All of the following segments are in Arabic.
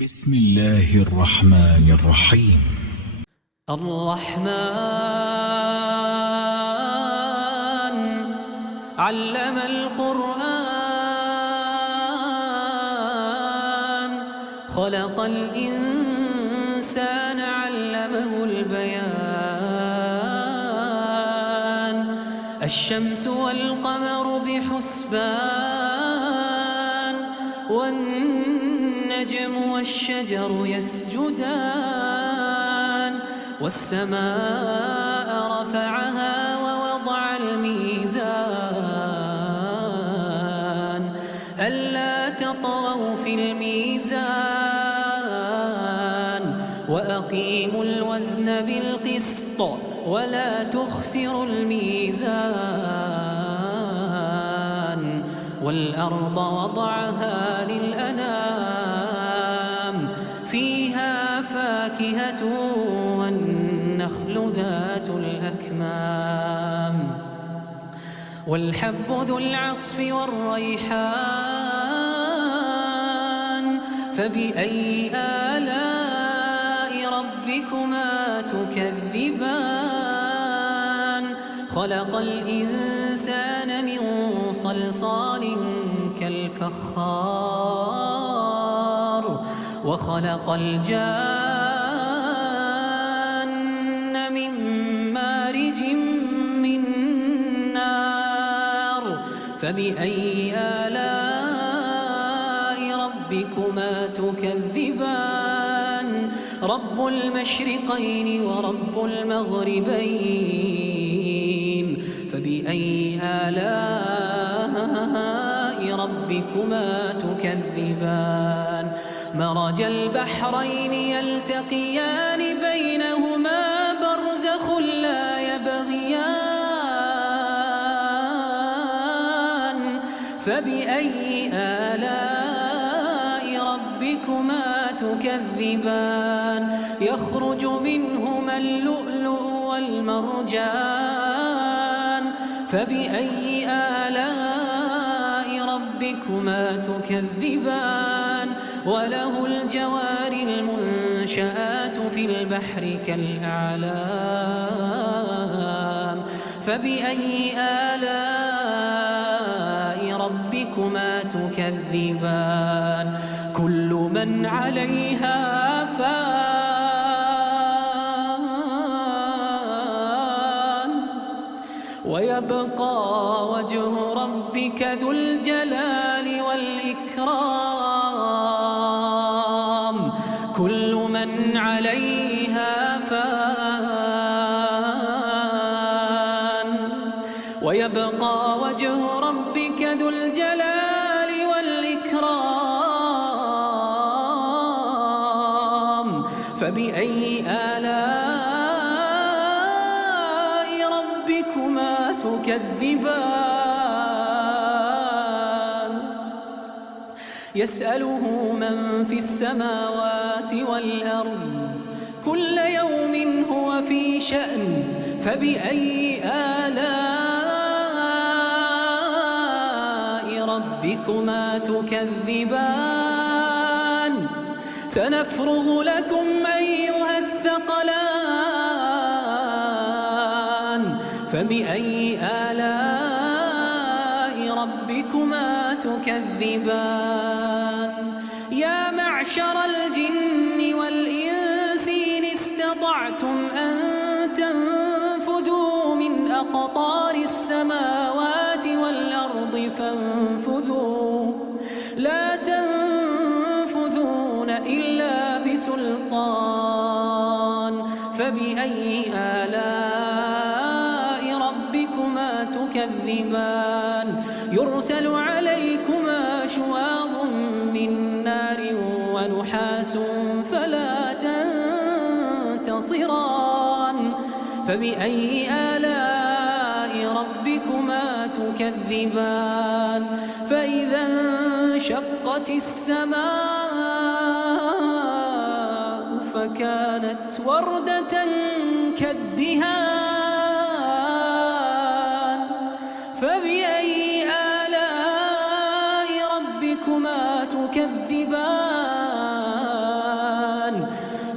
بسم الله الرحمن الرحيم. الرحمن علم القرآن خلق الإنسان علمه البيان الشمس والقمر بحسبان والنجم والشجر يسجدان والسماء رفعها ووضع الميزان ألا تطغوا في الميزان وأقيموا الوزن بالقسط ولا تخسروا الميزان والأرض وضعها للأنام فيها فاكهة والنخل ذات الأكمام والحب ذو العصف والريحان فبأي آلاء ربكما تكذبان خلق الإنسان من صلصال كالفخار وخلق الجان من مارج من نار فبأي آلاء ربكما تكذبان رب المشرقين ورب المغربين فبأي آلاء ربكما تكذبان مرج البحرين يلتقيان بينهما برزخ لا يبغيان فبأي آلاء ربكما تكذبان يخرج منهما اللؤلؤ والمرجان فبأي آلاء ربكما تكذبان وله الجوار المنشآت في البحر كالأعلام فبأي آلاء ربكما تكذبان كل من عليها فان ويبقى وجه ربك ذو الجلال والإكرام كل من عليها فان ويبقى وجه ربك ذو الجلال والإكرام فبأي آلاء ربكما تكذبان يسأله من في السماوات والأرض كل يوم هو في شأن فبأي آلاء ربكما تكذبان سنفرغ لكم أيها الثقلان فبأي آلاء ربكما تكذبان يا معشر الجن والإنس إن استطعتم أن تنفذوا من أقطار السماوات والأرض فانفذوا لا تنفذون إلا بسلطان فبأي آلاء ربكما تكذبان يرسل عليكما شواظ من نار ونحاس فلا تنتصران فبأي آلاء ربكما تكذبان فإذا انشقت السماء فكانت وردة كالدهان فبأي آلاء ربكما تكذبان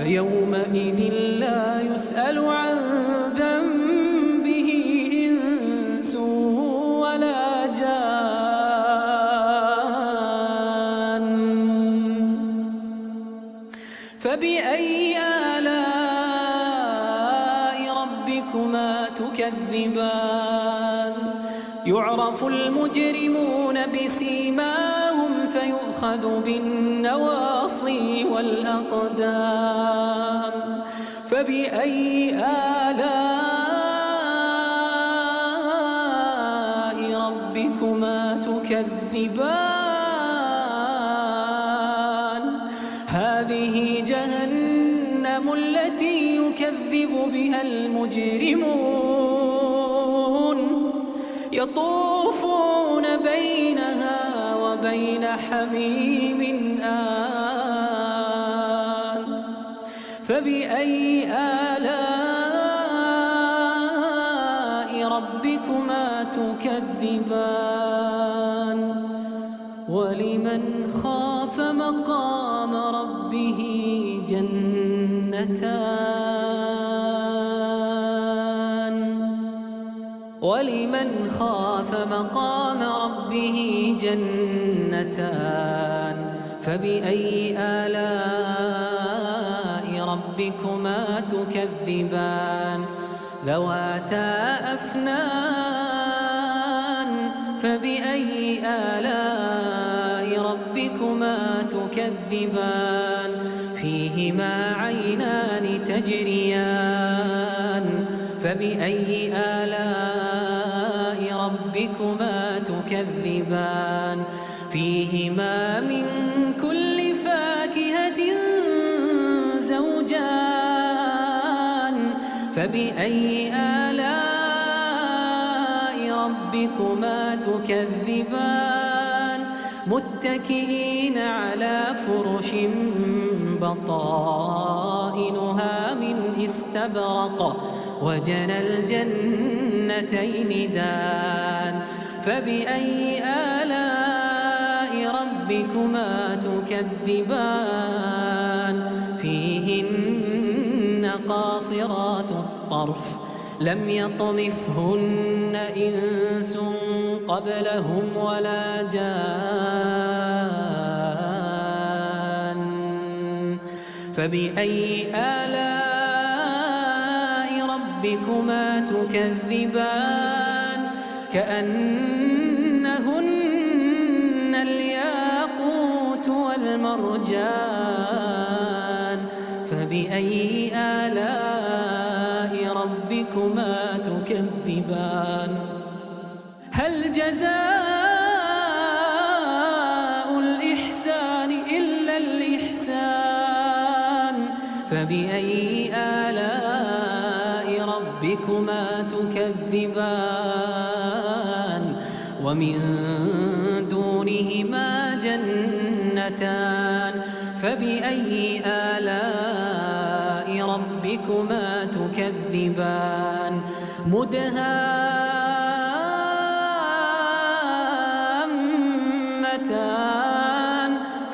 فيومئذ لا يسأل عن ذنبه إنس ولا جان. فبأي آلاء ربكما تكذبان؟ يعرف المجرمون بسيماهم فيؤخذ بالنواصي والأقدام. فبأي آلاء ربكما تكذبان؟ هذه جهنم التي يكذب بها المجرمون، يطوفون بينها وبين حميم آن. فبأي آلاء ربكما تكذبان؟ ولمن خاف مقام ربه جنتان. ولمن خاف مقام ربه جنتان. فبأي آلاء ربكما تكذبان؟ ذواتا أفنان. فبأي آلاء ربكما تكذبان؟ فيهما عينان تجريان. فبأي آلاء ربكما تكذبان؟ فيهما من كل فاكهة زوجان. فبأي آلاء ربكما تكذبان؟ متكئين على فرش بطائنها من استبرق وجنى الجنتين دان. فبأي آلاء ربكما تكذبان؟ فيهن قاصرات الطرف لم يطمثهن إنس قبلهم ولا جان. فبأي آلاء ربكما تكذبان؟ كأنهن الياقوت والمرجان. فبأي آلاء ربكما تكذبان؟ هل جزاء الإحسان إلا الإحسان؟ فبأي آلاء ربكما تكذبان؟ ومن دونهما جنتان. فبأي آلاء ربكما تكذبان؟ مدهامتان.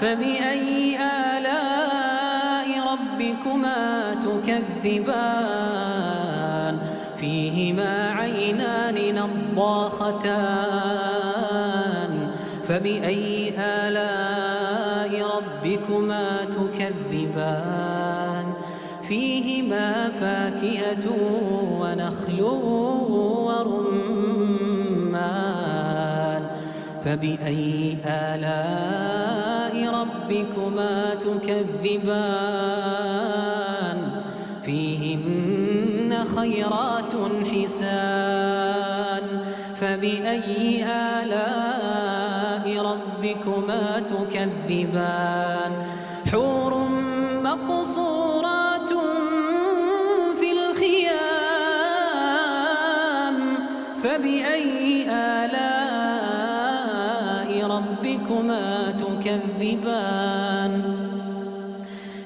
فبأي آلاء ربكما تكذبان؟ فيهما عينان نضاختان. فبأي آلاء ربكما تكذبان؟ فيهما فاكهة ونخل ورمان. فبأي آلاء ربكما تكذبان؟ فيهن خيرات حسان. فبأي آلاء ربكما تكذبان؟ حور مقصورات في الخيام. فبأي آلاء ربكما تكذبان؟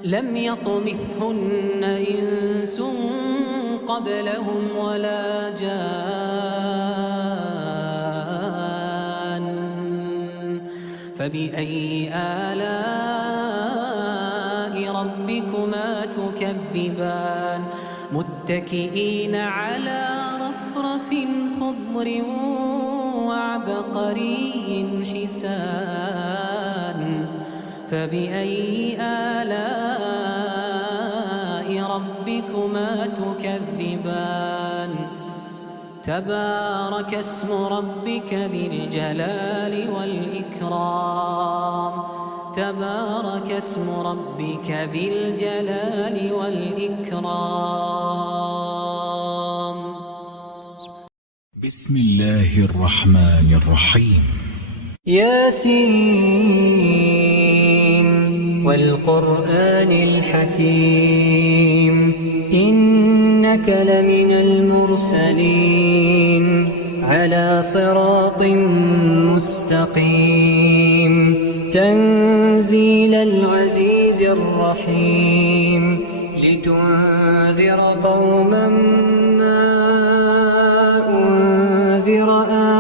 لم يطمثهن إنس قبلهم ولا جان. فبأي آلاء ربكما ربكما تكذبان متكئين على رفرف خضر وعبقري حسان فبأي آلاء ربكما تكذبان تبارك اسم ربك ذي الجلال والإكرام تبارك اسم ربك ذي الجلال والإكرام. بسم الله الرحمن الرحيم. ياسين والقرآن الحكيم إنك لمن المرسلين على صراط مستقيم تنزيل العزيز الرحيم لتنذر قوما ما أنذر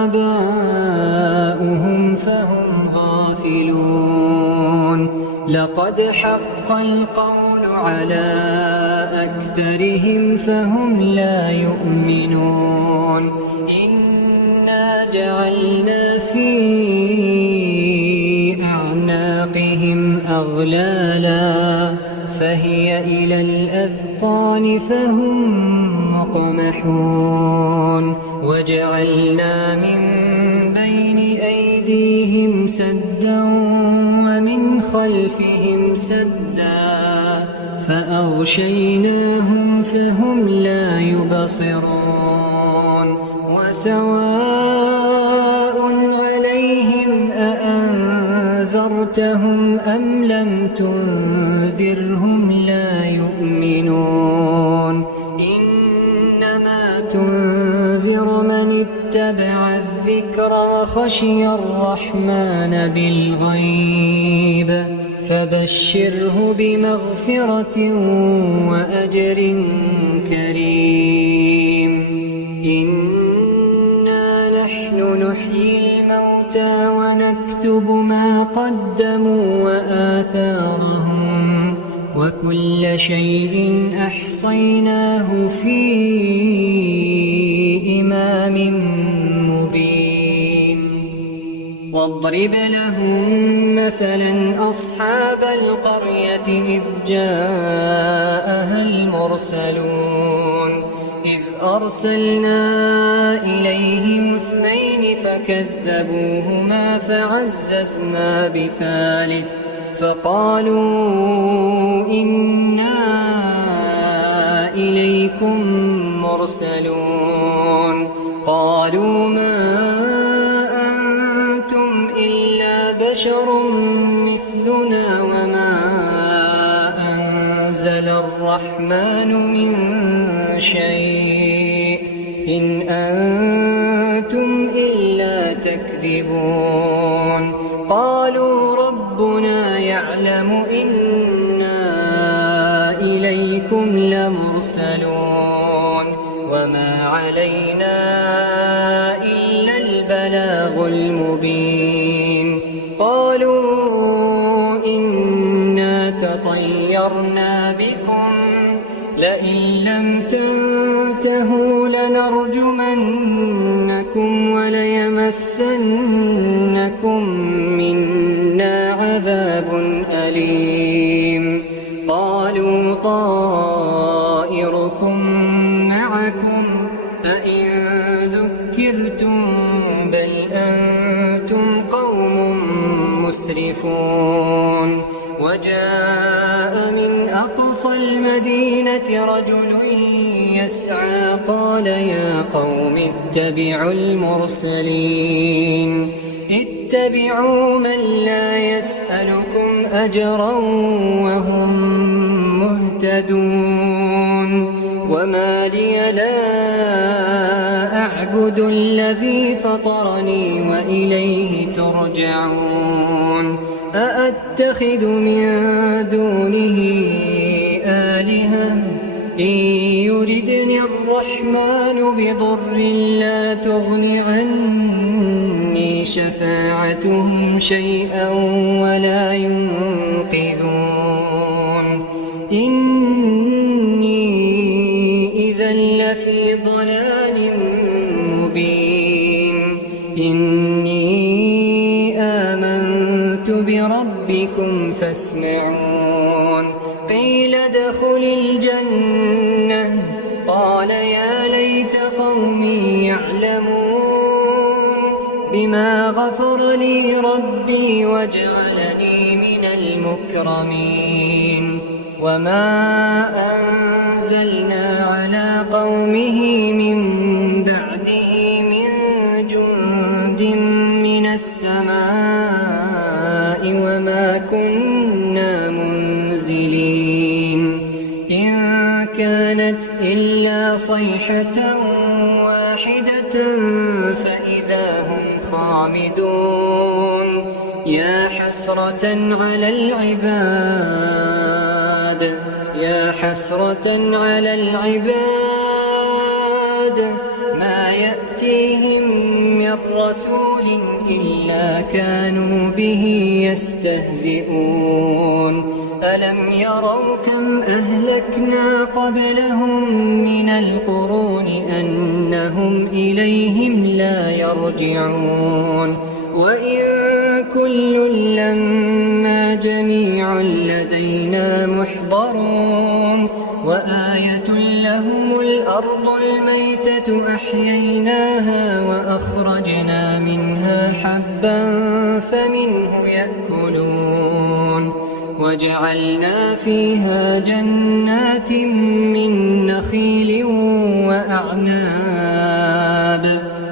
آباؤهم فهم غافلون لقد حق القول على أكثرهم فهم لا يؤمنون إنا جعلنا في أعناقهم أغلالا فهي إلى الأذقان فهم مقمحون وجعلنا من بين أيديهم سدا ومن خلفهم سدا فأغشيناهم فهم لا يبصرون وسواء عليهم أأنذرتهم أم لم تنذرهم لا يؤمنون إنما تنذر من اتبع الذكر وخشي الرحمن بالغيب فبشره بمغفرة وأجر كريم إنا نحن نحيي الموتى ونكتب ما قدموا وآثارهم وكل شيء أحصيناه في إمام مبين واضرب لهم مثلا أصحاب القرية إذ جاءها المرسلون إذ أرسلنا إليهم 2 فكذبوهما فعززنا بثالث فقالوا إنا إليكم مرسلون قالوا ما أنتم إلا بشر مثلنا وما أنزل الرحمن من شيء إن أنتم إلا تكذبون قالوا ربنا يعلم إنا إليكم لمرسلون وما علينا إلا البلاغ المبين قالوا إنا تطيرنا بكم لئن لم تنتهوا لنرجمنكم وليمسنكم منا عذاب أليم قالوا طائركم معكم أئن ذكرتم بل أنتم قوم مسرفون وجاء من أقصى المدينة رجل يسعى قال يا قوم اتبعوا المرسلين اتبعوا من لا يسألكم أجرا وهم مهتدون وما لي لا أعبد الذي فطرني وإليه ترجعون أأتخذ من دونه آلهة إن يردني الرحمن بضر لا تغن عني شفاعتهم شيئا ولا ينقذون إني إذا لفي ضلال مبين إني آمنت بربكم فاسمعون قيل ادخل الجنة قال يا ليت قومي يعلمون بما غفر لي ربي وجعلني من المكرمين وما أنزلنا على قومه من بعده من جند من السماء وما كنا منزلين إن كانت إلا صيحة واحدة فإذا هم خامدون يا حسرة على العباد يا حسرة على العباد ما يأتيهم من رسول إلا كانوا به يستهزئون ألم يروا كم أهلكنا قبلهم من القرون أنهم إليهم لا يرجعون وإن كل لما جميع لدينا محضرون وآية لهم الأرض الميتة أحييناها وأخرجنا منها حبا فمنه يأكلون وجعلنا فيها جنات من نخيل وأعناب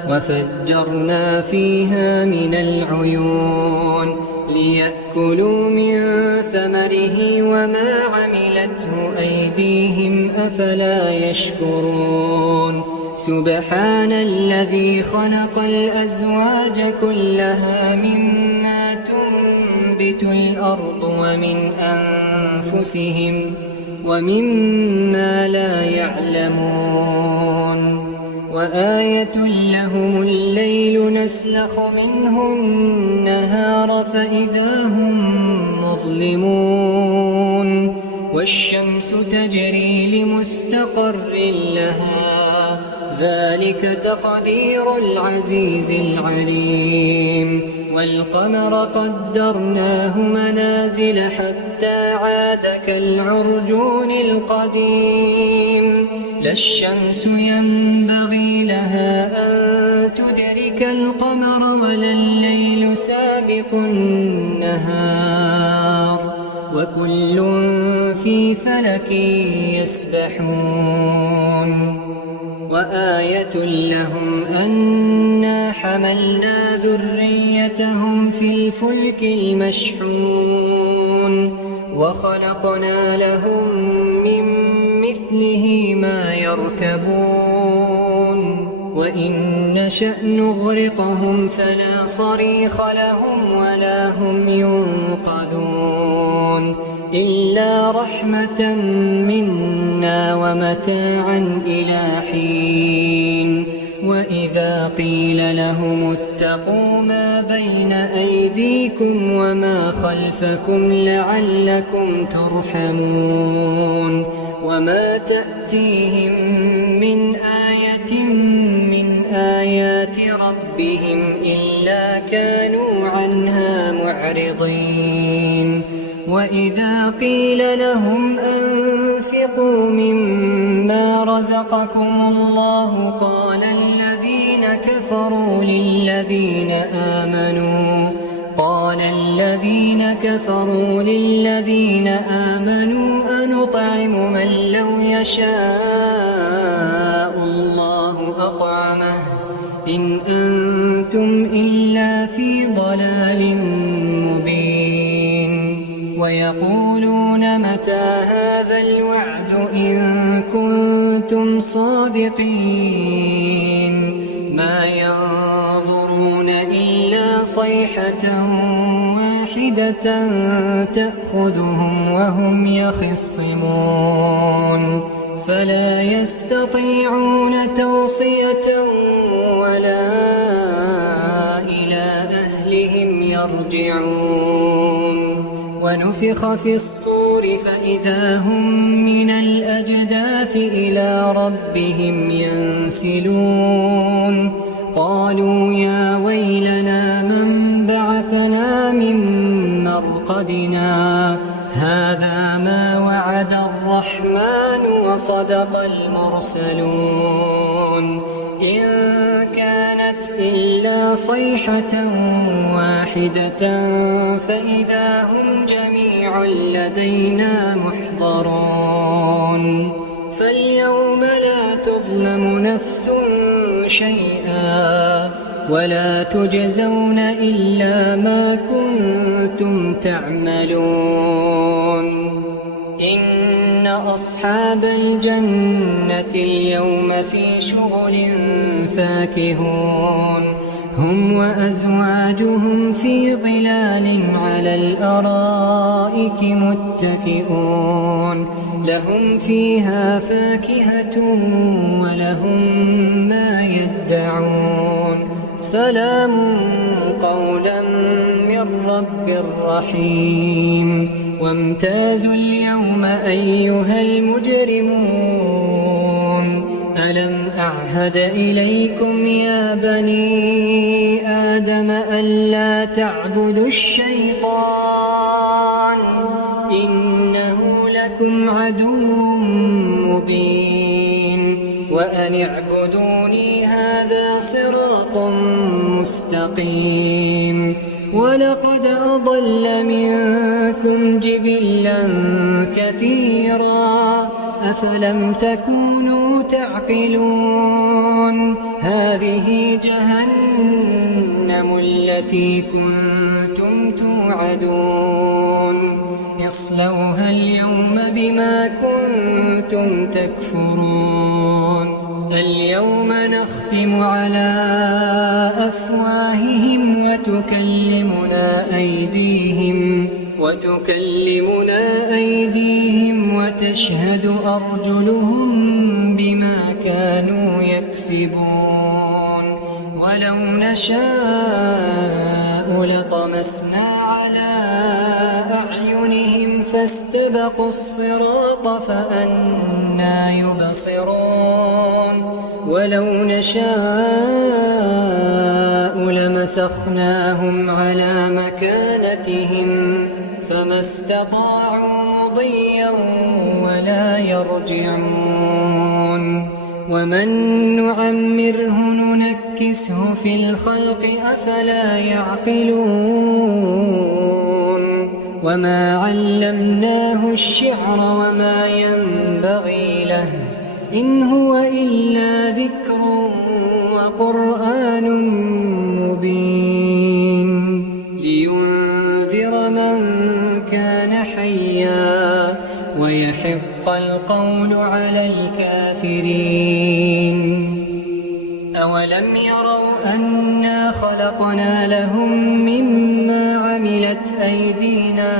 وفجرنا فيها من العيون ليأكلوا من ثمره وما عملته أيديهم أفلا يشكرون سبحان الذي خلق الأزواج كلها مما تنبت الأرض ومن أنفسهم ومما لا يعلمون وآية لهم الليل نسلخ منه النهار فإذا هم مظلمون والشمس تجري لمستقر لها ذلك تقدير العزيز العليم والقمر قدرناه منازل حتى عاد كالعرجون القديم لا الشمس ينبغي لها أن تدرك القمر ولا الليل سابق النهار وكل في فلك يسبحون وآية لهم أنا حملنا ذريتهم في الفلك المشحون وخلقنا لهم من مثله ما يركبون وإن نشأ نغرقهم فلا صريخ لهم ولا هم ينقذون إلا رحمة منا ومتاعا إلى حين وإذا قيل لهم اتقوا ما بين أيديكم وما خلفكم لعلكم ترحمون وما تأتيهم من آية من آيات ربهم إلا كانوا عنها معرضين وإذا قيل لهم أنفقوا مما رزقكم الله قال الذين كفروا للذين آمنوا أنطعم من لو يشاء الله أطعمه إن أنتم إلا في ضلال مبين ويقولون متى هذا الوعد إن كنتم صادقين ما ينظرون إلا صيحة واحدة تأخذهم وهم يخصمون فلا يستطيعون توصية ولا إلى أهلهم يرجعون ونفخ في الصور فإذا هم من الأجداث إلى ربهم ينسلون قالوا يا ويلنا من بعثنا من مرقدنا هذا ما وعد الرحمن وصدق المرسلون إن كانت إلا صيحة واحدة فإذا هم جميع لدينا محضرون فاليوم لا تظلم نفس شيئا ولا تجزون إلا ما كنتم تعملون إن أصحاب الجنة اليوم في شغل فاكهون هم وأزواجهم في ظلال على الأرائك متكئون لهم فيها فاكهة ولهم ما يدعون سلام قولا من رب رحيم وامتازوا اليوم أيها المجرمون ألم أعهد إليكم يا بني آدم ألا تعبدوا الشيطان إنه لكم عدو مبين وأن اعبدوني هذا صراط مستقيم ولقد أضل منكم جبلا كثيرا أفلم تكونوا تعقلون هذه جهنم التي كنتم توعدون اصلوها اليوم بما كنتم تكفرون اليوم نختم على أفواههم وتكلمنا أيديهم وتشهد أرجلهم بما كانوا يكسبون ولو نشاء لطمسنا على أعينهم فاستبقوا الصراط فأنى يبصرون ولو نشاء لمسخناهم على مكانتهم فما استطاعوا مضيا ولا يرجعون ومن نعمره ننكسه في الخلق أفلا يعقلون وما علمناه الشعر وما ينبغي له إن هو إلا ذكر وقرآن مبين لينذر من كان حيا ويحق القول على الكافرين أولم يروا أنا خلقنا لهم مما عملت أيدينا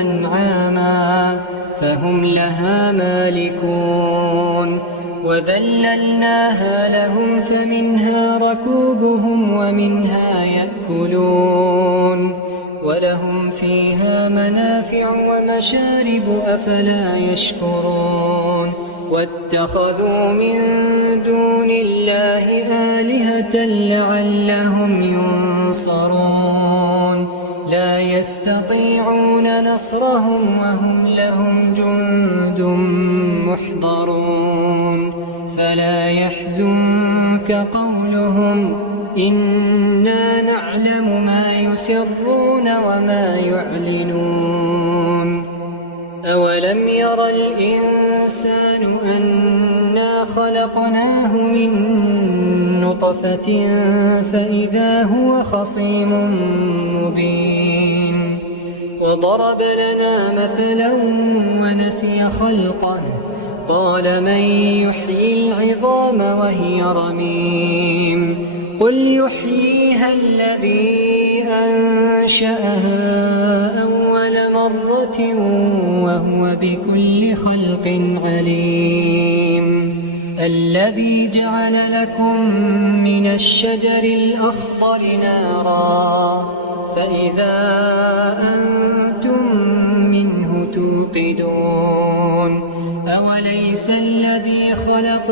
أنعاما فهم لها مالكون وذللناها لهم فمنها ركوبهم ومنها يأكلون ولهم فيها منافع ومشارب أفلا يشكرون واتخذوا من دون الله آلهة لعلهم ينصرون لا يستطيعون نصرهم وهم لهم جند محضرون فلا يحزنك قولهم إنا نعلم ما يسرون وما يعلنون أولم ير الإنسان أنا خلقناه من نطفة فإذا هو خصيم مبين وضرب لنا مثلا ونسي خلقه قال من يحيي العظام وهي رميم قل يحييها الذي أنشأها أول مرة وهو بكل خلق عليم الذي جعل لكم من الشجر الأخضر نارا فإذا أنتم أوليس الذي خلق